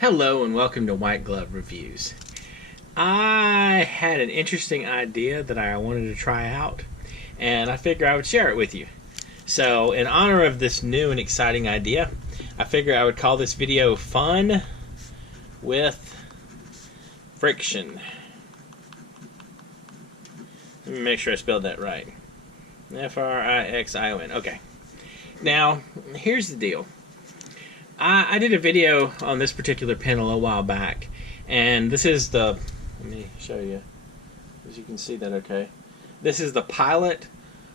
Hello and welcome to White Glove Reviews. I had an interesting idea that I wanted to try out, and I figured I would share it with you. So, in honor of this new and exciting idea, I figured I would call this video Fun with Frixion. Let me make sure I spelled that right. F-R-I-X-I-O-N. Okay. Now, here's the deal. I did a video on this particular pen a little while back, and this is the, let me show you, as you can see that okay. This is the Pilot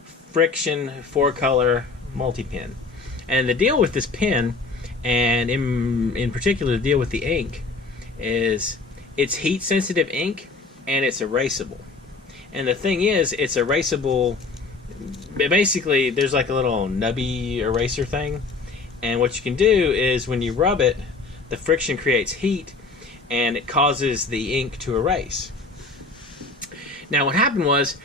Frixion 4-color multi-pen. And the deal with this pen, and in particular the deal with the ink, is it's heat-sensitive ink, and it's erasable. And the thing is, it's erasable, basically there's like a little nubby eraser thing. And what you can do is when you rub it, the friction creates heat and it causes the ink to erase. Now what happened was,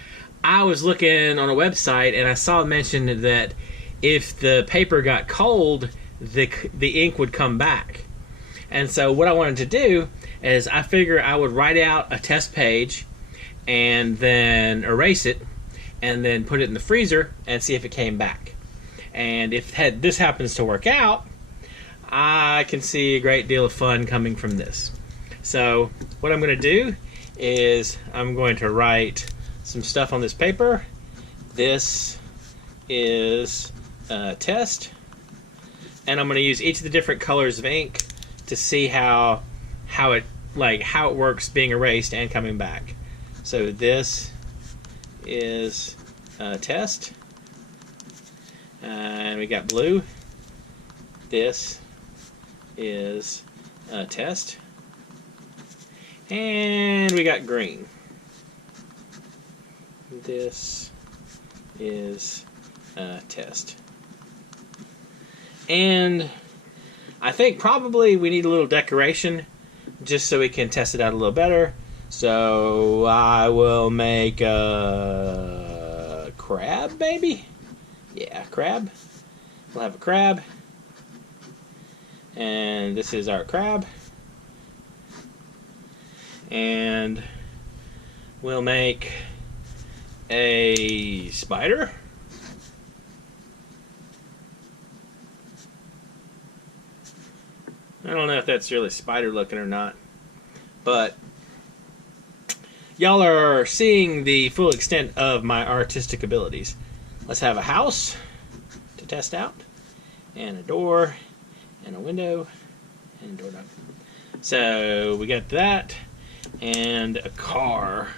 I was looking on a website and I saw mentioned that if the paper got cold, the ink would come back. And so what I wanted to do is I figured I would write out a test page and then erase it and then put it in the freezer and see if it came back. And if this happens to work out, I can see a great deal of fun coming from this. So what I'm going to do is I'm going to write some stuff on this paper. This is a test, and I'm going to use each of the different colors of ink to see how it works being erased and coming back. So this is a test. And we got blue. This is a test. And we got green. This is a test. And I think probably we need a little decoration just so we can test it out a little better. So I will make a crab, maybe? Yeah, crab. We'll have a crab. And this is our crab. And we'll make a spider. I don't know if that's really spider looking or not, but y'all are seeing the full extent of my artistic abilities. Let's have a house to test out, and a door, and a window, and a doorknob. So we got that, and a car.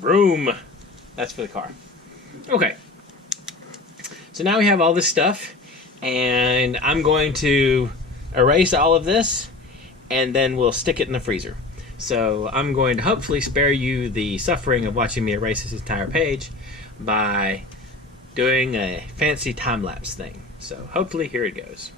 Room. That's for the car. Okay. So now we have all this stuff. And I'm going to erase all of this, and then we'll stick it in the freezer. So I'm going to hopefully spare you the suffering of watching me erase this entire page by doing a fancy time-lapse thing. So hopefully here it goes.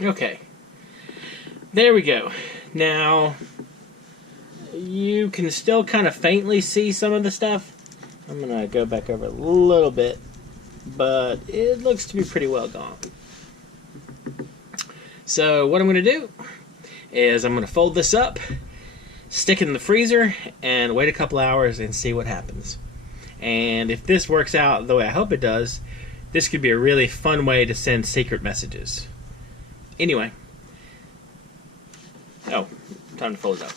Okay, there we go. Now, you can still kind of faintly see some of the stuff. I'm going to go back over a little bit, but it looks to be pretty well gone. So what I'm going to do is I'm going to fold this up, stick it in the freezer, and wait a couple hours and see what happens. And if this works out the way I hope it does, this could be a really fun way to send secret messages. Anyway. Oh, time to fold it up.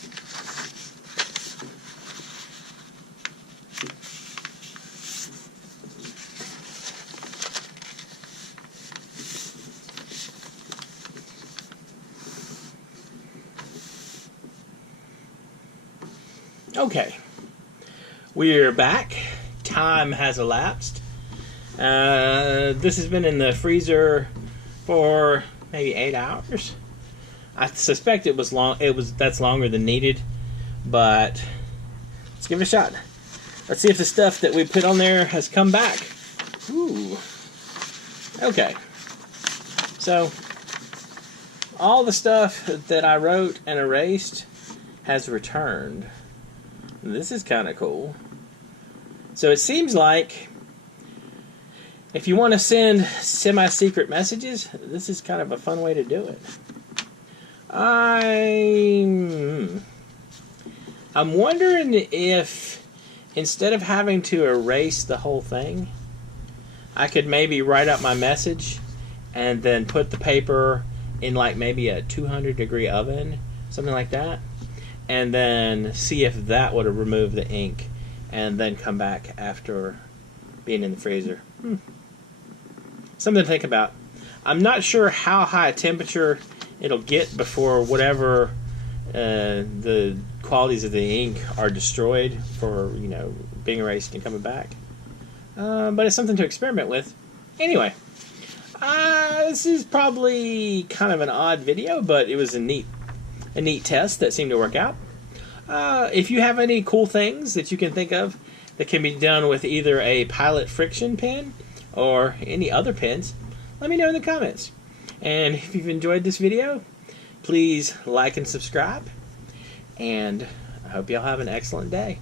Okay. We're back. Time has elapsed. This has been in the freezer for maybe 8 hours. I suspect it was long. That's longer than needed, but let's give it a shot. Let's see if the stuff that we put on there has come back. Ooh. Okay. So all the stuff that I wrote and erased has returned. This is kind of cool. So it seems like if you want to send semi-secret messages, this is kind of a fun way to do it. I'm wondering if instead of having to erase the whole thing, I could maybe write up my message and then put the paper in like maybe a 200-degree oven, something like that, and then see if that would have removed the ink and then come back after being in the freezer. Something to think about. I'm not sure how high a temperature it'll get before whatever the qualities of the ink are destroyed for, you know, being erased and coming back. But it's something to experiment with. Anyway, this is probably kind of an odd video, but it was a neat test that seemed to work out. If you have any cool things that you can think of that can be done with either a Pilot Frixion pen or any other pens, let me know in the comments. And if you've enjoyed this video, please like and subscribe. And I hope y'all have an excellent day.